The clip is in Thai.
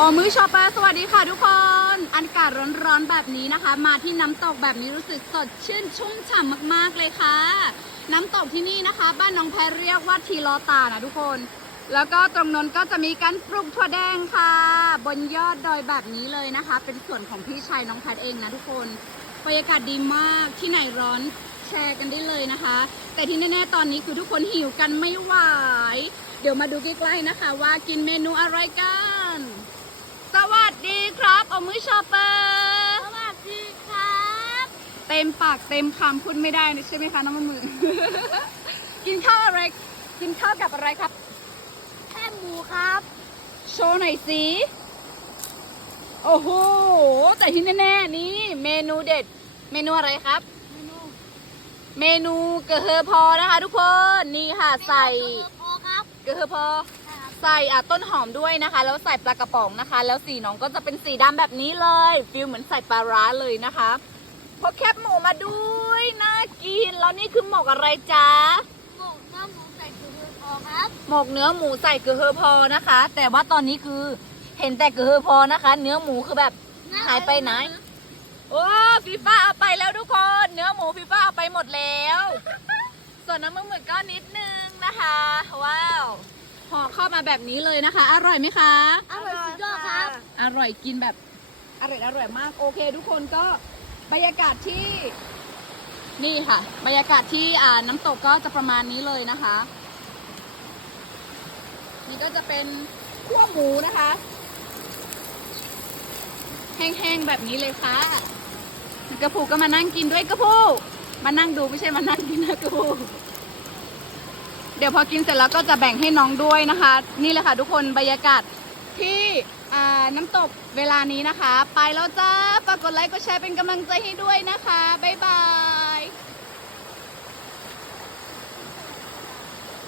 โอมือชอปเปอร์สวัสดีค่ะทุกคนอากาศร้อนๆแบบนี้นะคะ มาที่น้ำตกแบบนี้รู้สึกสดชื่นชุ่มฉ่ำมากๆเลยค่ะ น้ำตกที่นี่นะคะ บ้านน้องแพรเรียกว่าทีลอตานะทุกคน แล้วก็ตรงนนก็จะมีการปลูกถั่วแดงค่ะ บนยอดดอยแบบนี้เลยนะคะ เป็นส่วนของพี่ชายน้องแพทเองนะทุกคนบรรยากาศดีมากที่ไหนร้อนแชร์กันได้เลยนะคะ แต่ที่แน่ๆตอนนี้คือทุกคนหิวกันไม่ไหวเดี๋ยวมาดูใกล้ๆนะคะ ว่ากินเมนูอะไรกัน สวัสดีครับเอามือชอปเปอร์สวัสดีครับ เต็มปากเต็มคำพูดไม่ได้นะใช่ไหมคะน้องมะมือ กินข้าวอะไร กินข้าวกับอะไรครับ แค่หมูครับ โชว์หน่อยสิโอ้โห แต่ที่แน่ๆนี่เมนูเด็ด เมนูอะไรครับ เมนู เมนูเกลือพอนะคะทุกคน นี่ค่ะใส่โอครับเกลือพอครับ ใส่อะต้นหอมด้วยนะคะ แล้วใส่ปลากระป๋องนะคะ แล้วสีน้องก็จะเป็นสีดำแบบนี้เลยฟิลเหมือนใส่ปลาร้าเลยนะคะพอแคบหมูมาด้วยน่ากินแล้วนี่คือหมกอะไรจ๊ะหมูเนื้อหมูใส่กระเทียมโอครับหมกเนื้อหมูใส่เกลือพอนะคะ แต่ว่าตอนนี้คือเห็นแต่เกลือพอนะคะ เนื้อหมูคือแบบหายไปไหนโอ้ฟีฟ้าเอาไปแล้วทุกคน เนื้อหมูฟีฟ้าเอาไปหมดแล้ว ส่วนน้ำมันหมึกก็นิดนึงนะคะว้าว ห่อเข้ามาแบบนี้เลยนะคะ อร่อยไหมคะ อร่อยสุดยอดครับ อร่อยกินแบบอร่อยอร่อยมากโอเค ทุกคนก็บรรยากาศที่นี่ค่ะ บรรยากาศที่อ่าน้ำตกก็จะประมาณนี้เลยนะคะ นี่ก็จะเป็นขั้วหมูนะคะ แห้งๆแบบนี้เลยค่ะกระพูก็มานั่งกินด้วยกระพูมานั่งดูไม่ใช่มานั่งกินนะกระพู เดี๋ยวพอกินเสร็จแล้วก็จะแบ่งให้น้องด้วยนะคะ นี่แหละค่ะทุกคนบรรยากาศที่น้ำตกเวลานี้นะคะ ไปแล้วจ้าฝากกดไลค์กดแชร์เป็นกำลังใจให้ด้วยนะคะบ๊ายบาย